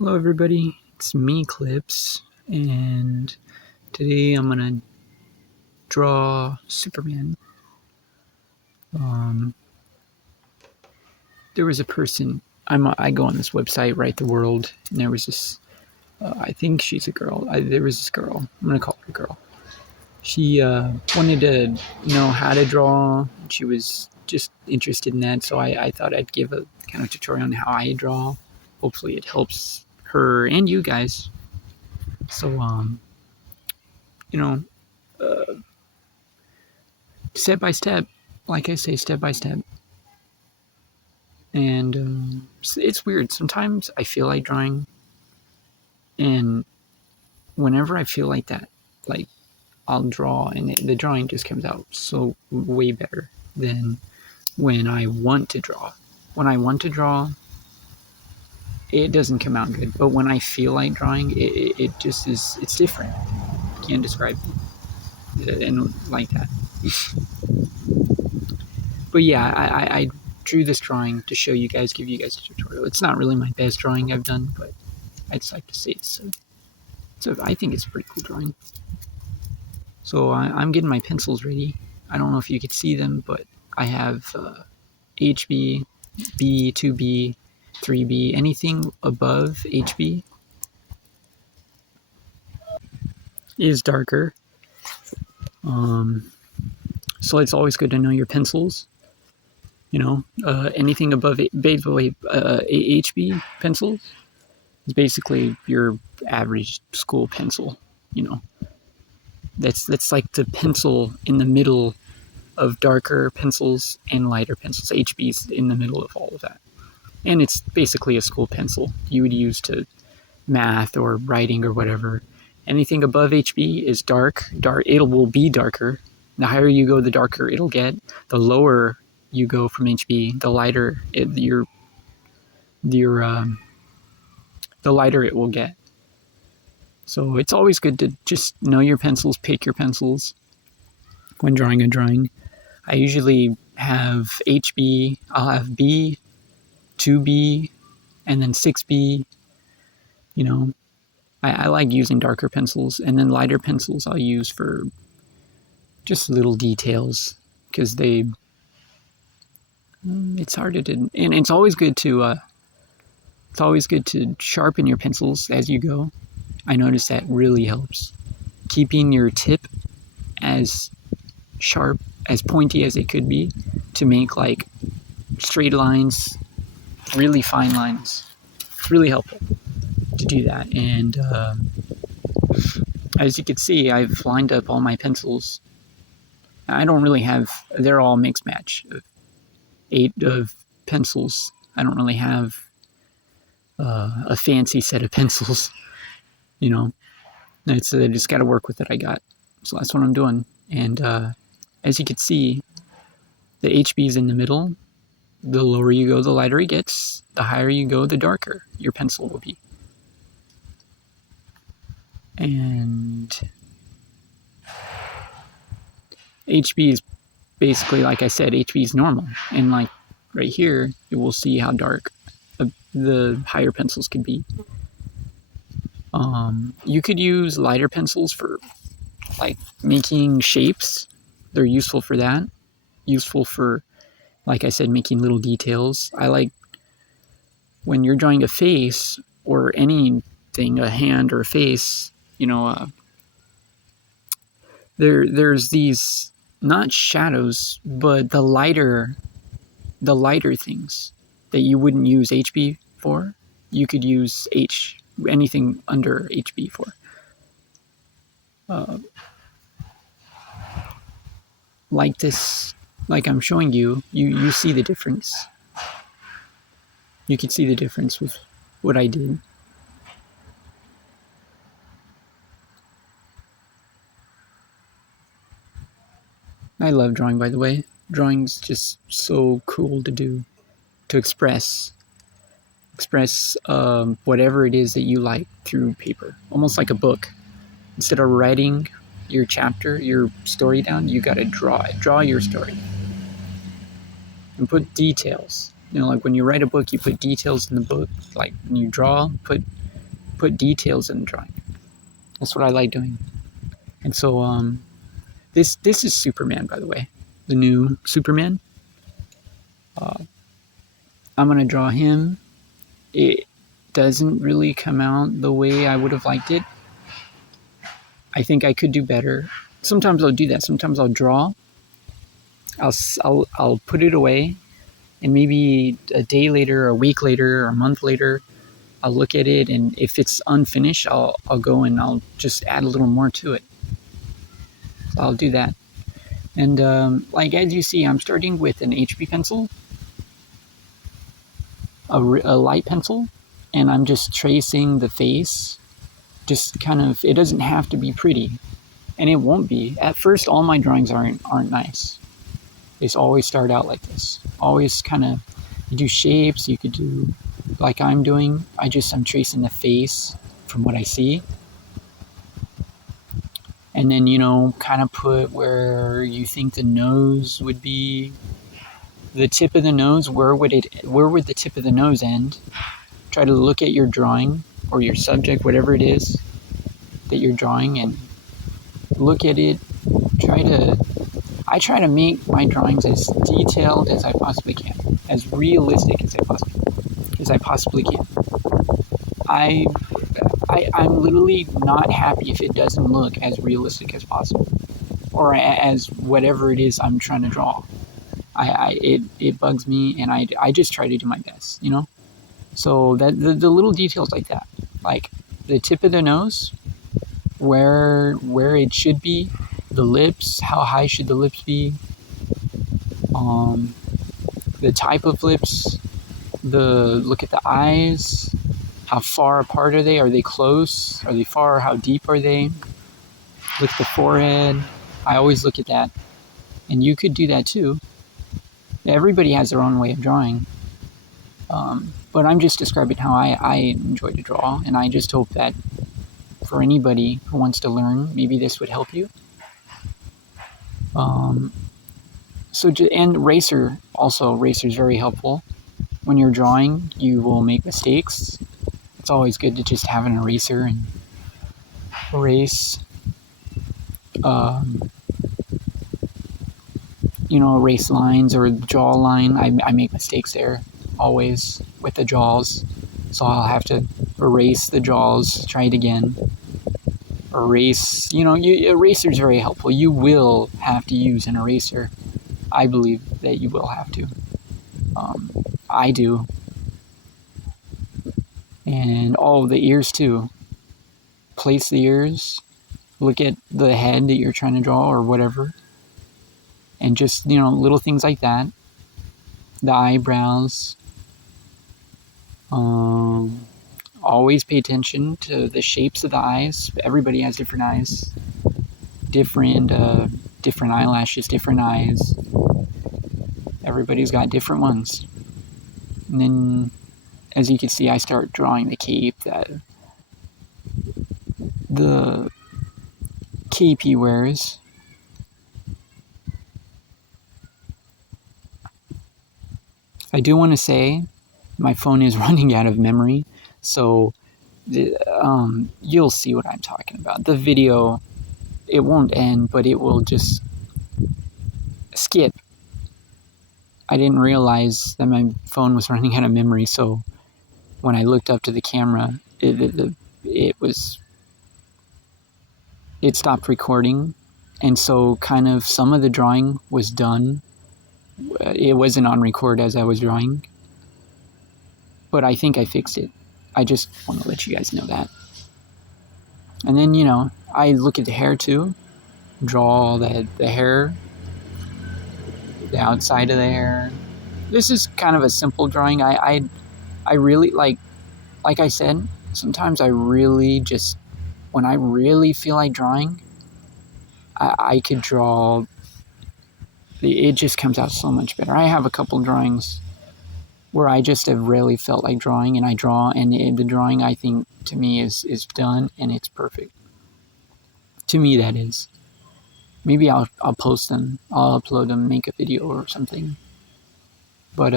Hello everybody, it's me Clips, and today I'm gonna draw Superman. There was a person, I go on this website, Write the World, and there was this, I think she's a girl, there was this girl, I'm gonna call her a girl. She wanted to know how to draw, and she was just interested in that, so I thought I'd give a kind of tutorial on how I draw. Hopefully it helps her and you guys. So, you know, step by step, like I say, step by step. And it's weird. Sometimes I feel like drawing, and whenever I feel like that, like I'll draw, and the drawing just comes out so way better than when I want to draw. When I want to draw, it doesn't come out good. But when I feel like drawing, it just is. It's different. Can't describe it, and like that. But yeah, I drew this drawing to show you guys, give you guys a tutorial. It's not really my best drawing I've done, but I just like to say it's so I think it's a pretty cool drawing. So I'm getting my pencils ready. I don't know if you could see them, but I have HB, B, 2B, 3B. Anything above HB is darker. So it's always good to know your pencils. You know, anything above basically HB pencils is basically your average school pencil. You know, that's like the pencil in the middle of darker pencils and lighter pencils. HB's in the middle of all of that, and it's basically a school pencil you would use to math or writing or whatever. Anything above HB is dark. It will be darker. The higher you go, the darker it'll get. The lower you go from HB, the lighter the lighter it will get. So it's always good to just know your pencils, pick your pencils when drawing a drawing. I usually have HB, I'll have B, 2B, and then 6B. You know, I like using darker pencils, and then lighter pencils I'll use for just little details, because it's hard to do, and it's always good to sharpen your pencils as you go. I notice that really helps. Keeping your tip as sharp, as pointy as it could be, to make like straight lines, really fine lines. It's really helpful to do that. And as you can see, I've lined up all my pencils. I don't really have, they're all mixed match of 8 of pencils. I don't really have a fancy set of pencils, you know. I just got to work with what I got. So that's what I'm doing. And as you can see, the HB is in the middle. The lower you go, the lighter it gets. The higher you go, the darker your pencil will be. And HB is basically, like I said, HB is normal. And like right here, you will see how dark the higher pencils could be. You could use lighter pencils for like making shapes. They're useful for that. Useful for, like I said, making little details. I like when you're drawing a face or anything, a hand or a face, you know, there's these, not shadows, but the lighter things that you wouldn't use HB for, you could use anything under HB for. Like this, like I'm showing you, you see the difference. You can see the difference with what I did. I love drawing, by the way. Drawing's just so cool to do, to express whatever it is that you like through paper, almost like a book. Instead of writing your chapter, your story down, you gotta draw it. Draw your story. And put details. You know, like when you write a book, you put details in the book. Like when you draw, put put details in the drawing. That's what I like doing. And so this is Superman, by the way, the new Superman. I'm gonna draw him. It doesn't really come out the way I would have liked it. I think I could do better. Sometimes I'll do that. Sometimes I'll draw. I'll put it away, and maybe a day later, or a week later, or a month later, I'll look at it, and if it's unfinished, I'll go and I'll just add a little more to it. So I'll do that. And like as you see, I'm starting with an HB pencil, a light pencil, and I'm just tracing the face. Just kind of, it doesn't have to be pretty, and it won't be. At first, all my drawings aren't nice. They always start out like this. Always kind of, you do shapes, you could do like I'm doing. I'm tracing the face from what I see. And then, kind of put where you think the nose would be. The tip of the nose, where would the tip of the nose end? Try to look at your drawing or your subject, whatever it is that you're drawing, and look at it. I try to make my drawings as detailed as I possibly can, as realistic as I possibly can. I'm literally not happy if it doesn't look as realistic as possible, or as whatever it is I'm trying to draw. It bugs me, and I just try to do my best, So that the little details like that, like the tip of the nose, where it should be, the lips, how high should the lips be, the type of lips, look at the eyes, how far apart are they close, are they far, how deep are they, look at the forehead. I always look at that, and you could do that too. Everybody has their own way of drawing, but I'm just describing how I enjoy to draw, and I just hope that for anybody who wants to learn, maybe this would help you. And eraser is very helpful. When you're drawing, you will make mistakes. It's always good to just have an eraser and erase. Erase lines or jaw line. I make mistakes there always with the jaws, so I'll have to erase the jaws, try it again. Erase, eraser is very helpful. You will have to use an eraser. I believe that you will have to. I do. And the ears too. Place the ears. Look at the head that you're trying to draw or whatever. And just, little things like that. The eyebrows. Always pay attention to the shapes of the eyes. Everybody has different eyes. Different eyelashes, different eyes. Everybody's got different ones. And then, as you can see, I start drawing the cape the cape he wears. I do want to say my phone is running out of memory, so you'll see what I'm talking about. The video, it won't end, but it will just skip. I didn't realize that my phone was running out of memory, so when I looked up to the camera, it stopped recording, and so kind of some of the drawing was done. It wasn't on record as I was drawing, but I think I fixed it. I just want to let you guys know that. And then, I look at the hair too, draw the hair, the outside of the hair. This is kind of a simple drawing. I really, like I said, sometimes I really just, when I really feel like drawing, I could draw. It just comes out so much better. I have a couple drawings where I just have really felt like drawing, and I draw, and the drawing, I think, to me is done, and it's perfect. To me, that is. Maybe I'll post them. I'll upload them, make a video or something. But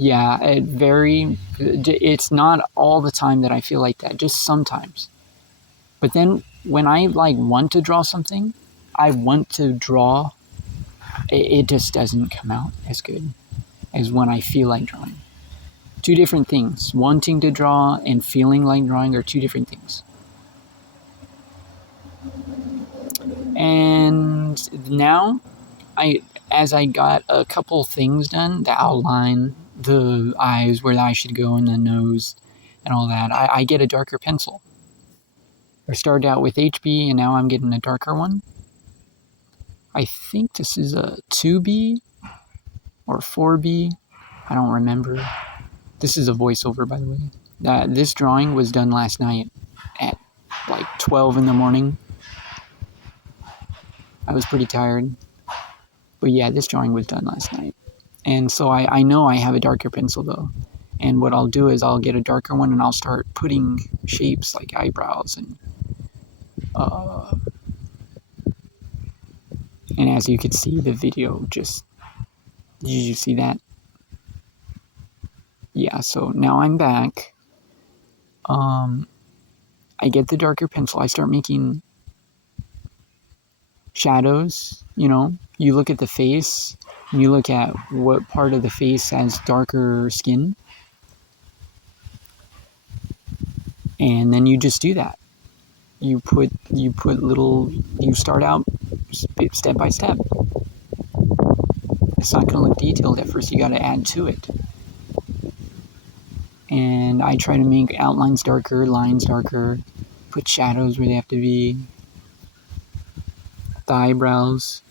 Yeah, it's not all the time that I feel like that, just sometimes. But then when I like want to draw something, I want to draw, it just doesn't come out as good as when I feel like drawing. Two different things. Wanting to draw and feeling like drawing are two different things. And now, as I got a couple things done, the outline, the eyes, where the eye should go, and the nose, and all that, I get a darker pencil. I started out with HB, and now I'm getting a darker one. I think this is a 2B or 4B. I don't remember. This is a voiceover, by the way. This drawing was done last night at like 12 in the morning. I was pretty tired. But yeah, this drawing was done last night. And so I know I have a darker pencil though. And what I'll do is I'll get a darker one and I'll start putting shapes like eyebrows and as you can see, the video just, did you see that? Yeah, so now I'm back. I get the darker pencil. I start making shadows. You look at the face, and you look at what part of the face has darker skin, and then you just do that. You start out step by step. It's not going to look detailed at first. You got to add to it. And I try to make outlines darker, lines darker, put shadows where they have to be, the eyebrows,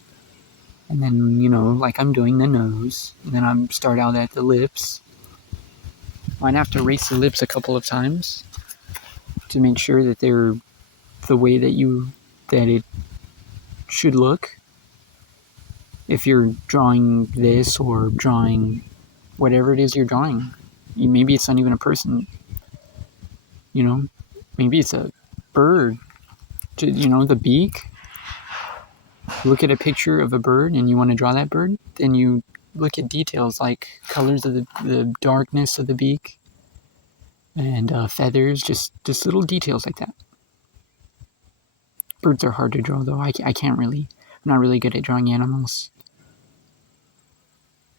and then, like I'm doing the nose, and then I'm start out at the lips. Might have to erase the lips a couple of times to make sure that they're the way that it should look. If you're drawing this or drawing whatever it is you're drawing, maybe it's not even a person, maybe it's a bird, the beak. Look at a picture of a bird and you want to draw that bird, then you look at details like colors of the darkness of the beak and feathers, just little details like that. Birds are hard to draw though. I'm not really good at drawing animals.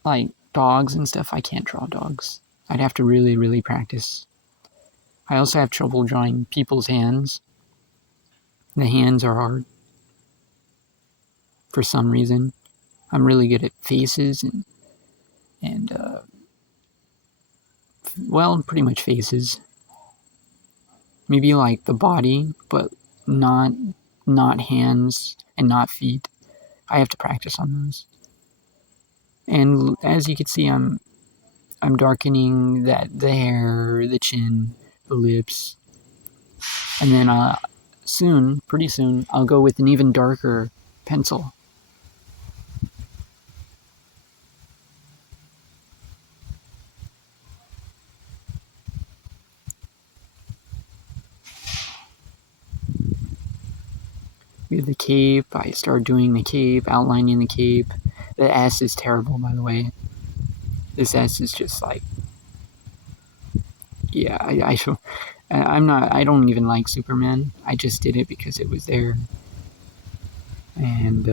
Like dogs and stuff, I can't draw dogs. I'd have to really, really practice. I also have trouble drawing people's hands. The hands are hard. For some reason. I'm really good at faces and pretty much faces. Maybe like the body, but not hands and not feet. I have to practice on those. And as you can see, I'm darkening the hair, the chin, the lips, and then pretty soon, I'll go with an even darker pencil. We have the cape. I start doing the cape, outlining the cape. The S is terrible, by the way. This S is just like, yeah, I don't even like Superman. I just did it because it was there. And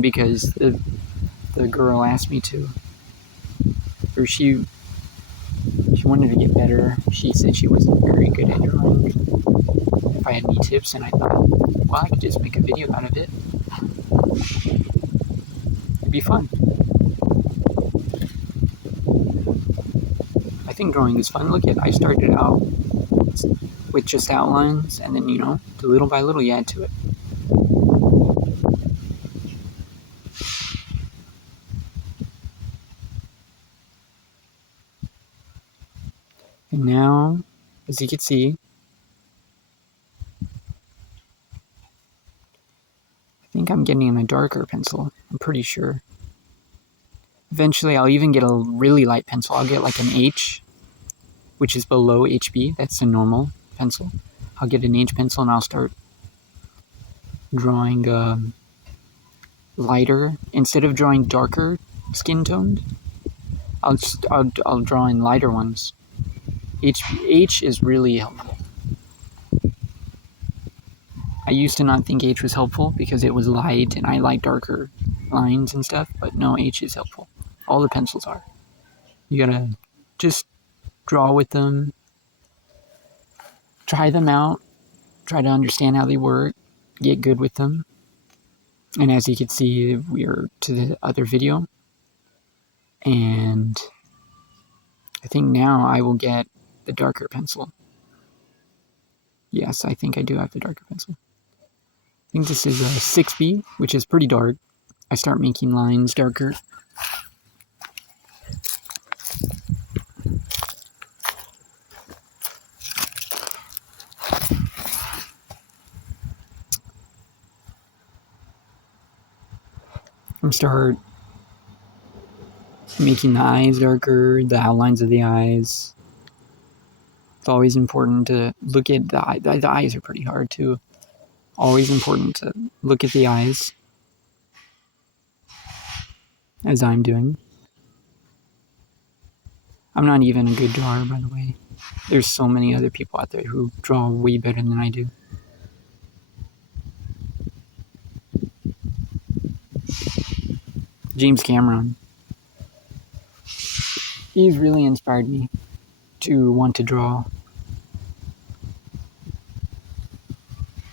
because the girl asked me to. Or she wanted to get better. She said she wasn't very good at drawing. If I had any tips, and I thought, well, I could just make a video out of it. It'd be fun. I think drawing is fun. Look at, I started out with just outlines, and then, little by little you add to it. And now, as you can see, I think I'm getting a darker pencil. I'm pretty sure. Eventually, I'll even get a really light pencil. I'll get like an H, which is below HB. That's a normal pencil. I'll get an H pencil and I'll start drawing lighter. Instead of drawing darker skin toned, I'll draw in lighter ones. H is really helpful. I used to not think H was helpful because it was light and I like darker lines and stuff, but no, H is helpful. All the pencils are. You gotta just draw with them, try them out, try to understand how they work, get good with them. And as you can see, we are to the other video. And I think now I will get the darker pencil. Yes, I think I do have the darker pencil. I think this is a 6B, which is pretty dark. I start making lines darker. And start making the eyes darker, the outlines of the eyes. It's always important to look at the eyes. The eyes are pretty hard too. Always important to look at the eyes, as I'm doing. I'm not even a good drawer, by the way. There's so many other people out there who draw way better than I do. James Cameron. He's really inspired me to want to draw.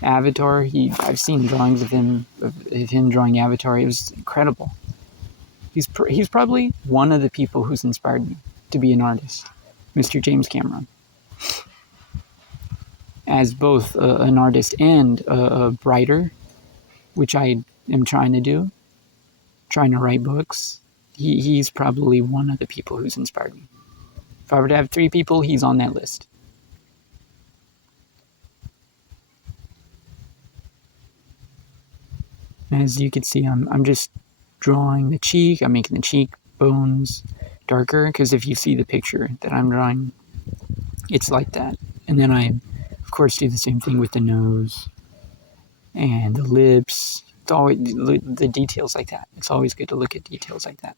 Avatar, I've seen drawings of him drawing Avatar. It was incredible. He's probably one of the people who's inspired me to be an artist, Mr. James Cameron. As both an artist and a writer, which I am trying to do, trying to write books, he's probably one of the people who's inspired me. If I were to have 3 people, he's on that list. As you can see, I'm just drawing the cheek. I'm making the cheek bones darker, because if you see the picture that I'm drawing, it's like that. And then I, of course, do the same thing with the nose and the lips. It's always the details like that. It's always good to look at details like that.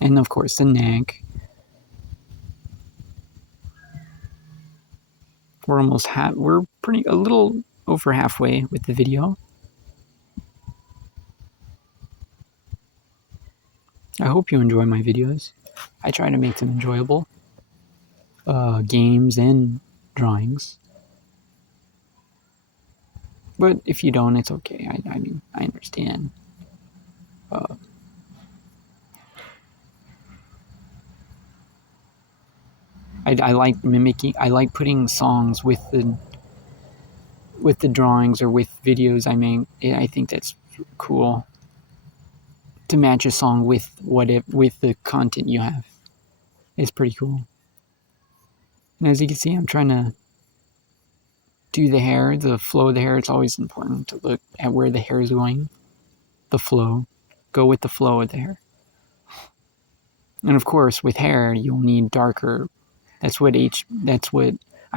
And of course, the neck. We're almost we're a little over halfway with the video. I hope you enjoy my videos. I try to make them enjoyable. Games and drawings. But if you don't, it's okay. I mean, I understand. I like mimicking. I like putting songs with the drawings or with videos I make. I think that's cool to match a song with with the content you have. It's pretty cool. And as you can see, I'm trying to do the hair, the flow of the hair. It's always important to look at where the hair is going. The flow. Go with the flow of the hair. And of course, with hair, you'll need darker. That's what I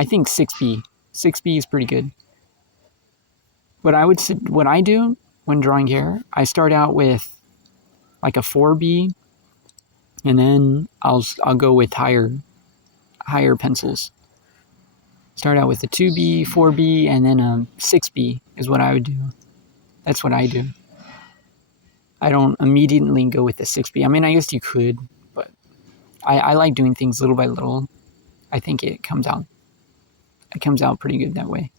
think 6B. 6B is pretty good. What I do when drawing hair, I start out with like a 4B, and then I'll go with higher pencils. Start out with a 2B, 4B, and then a 6B is what I would do. That's what I do. I don't immediately go with the 6B. I mean, I guess you could, but I like doing things little by little. I think it comes out pretty good that way.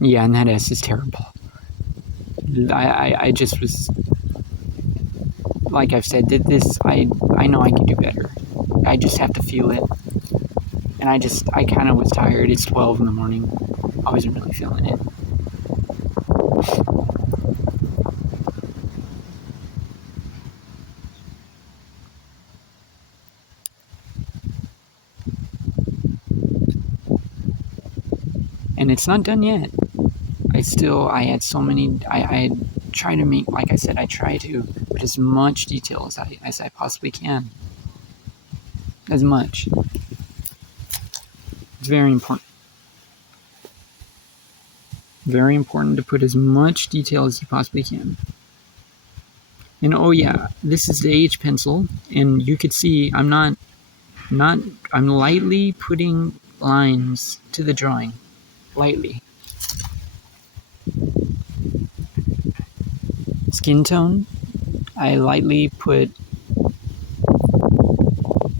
Yeah, and that S is terrible. I just was, like I've said, I know I can do better. I just have to feel it. And I kind of was tired. It's 12 in the morning. I wasn't really feeling it. And it's not done yet. I had so many, I try to make, like I said, I try to put as much detail as I possibly can. As much. It's very important. Very important to put as much detail as you possibly can. And oh yeah, this is the H pencil, and you could see I'm I'm lightly putting lines to the drawing, lightly. Skin tone, I lightly put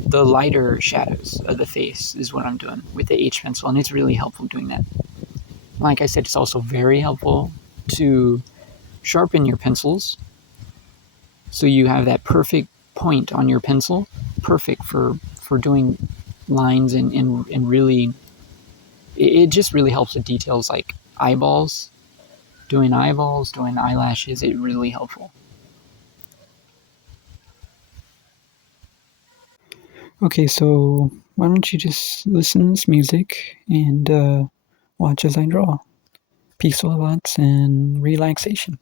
the lighter shadows of the face is what I'm doing with the H pencil, and it's really helpful doing that. Like I said, it's also very helpful to sharpen your pencils so you have that perfect point on your pencil, perfect for doing lines and really, it just really helps with details like eyeballs, doing eyelashes, it's really helpful. Okay, so why don't you just listen to this music and watch as I draw. Peaceful thoughts and relaxation.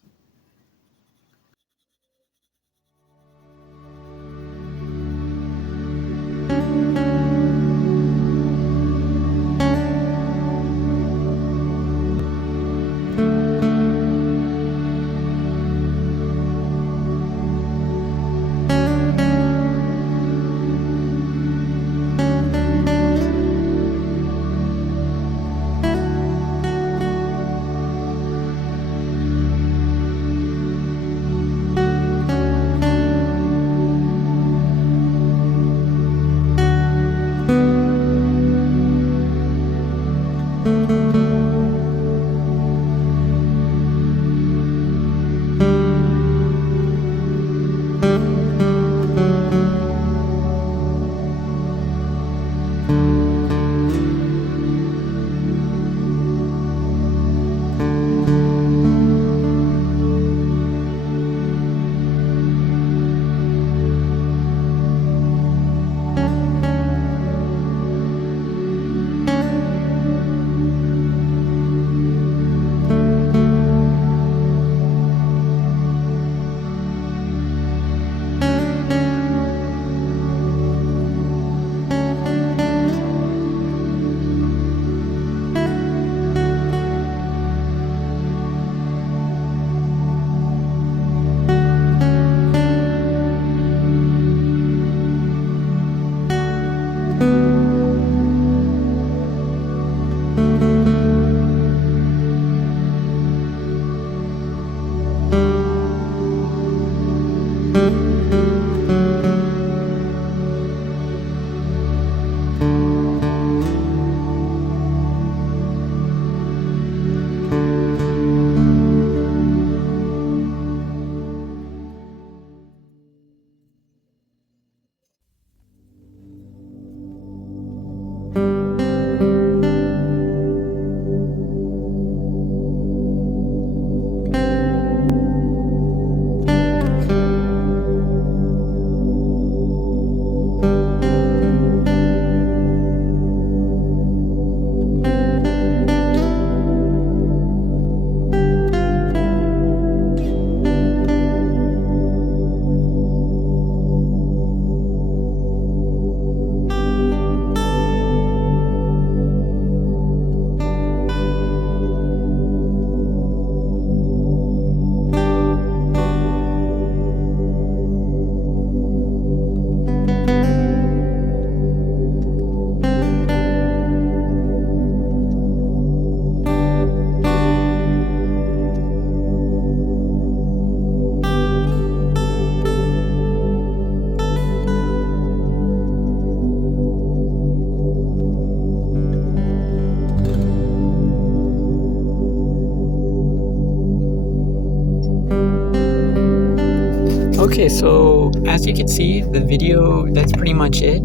Okay, so as you can see, the video, that's pretty much it.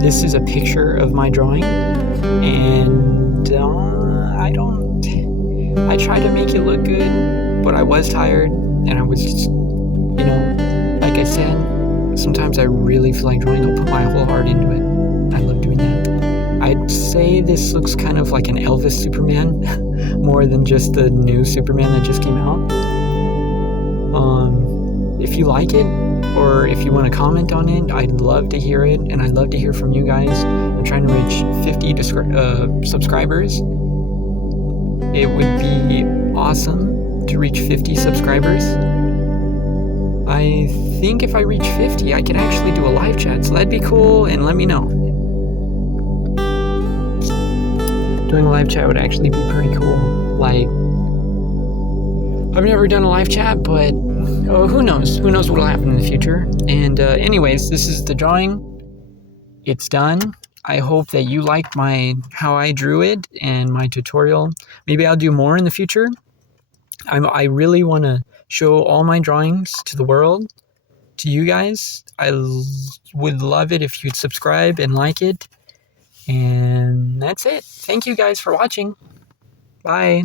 This is a picture of my drawing, and I tried to make it look good, but I was tired, and I was just, like I said, sometimes I really feel like drawing, I'll put my whole heart into it. I love doing that. I'd say this looks kind of like an Elvis Superman, more than just the new Superman that just came out. If you like it, or if you want to comment on it, I'd love to hear it, and I'd love to hear from you guys. I'm trying to reach 50 subscribers. It would be awesome to reach 50 subscribers. I think if I reach 50, I could actually do a live chat. So that'd be cool, and let me know. Doing a live chat would actually be pretty cool. Like, I've never done a live chat, but who knows? Who knows what'll happen in the future? And anyways, this is the drawing. It's done. I hope that you liked how I drew it and my tutorial. Maybe I'll do more in the future. I really want to show all my drawings to the world, to you guys. I would love it if you'd subscribe and like it. And that's it. Thank you guys for watching. Bye.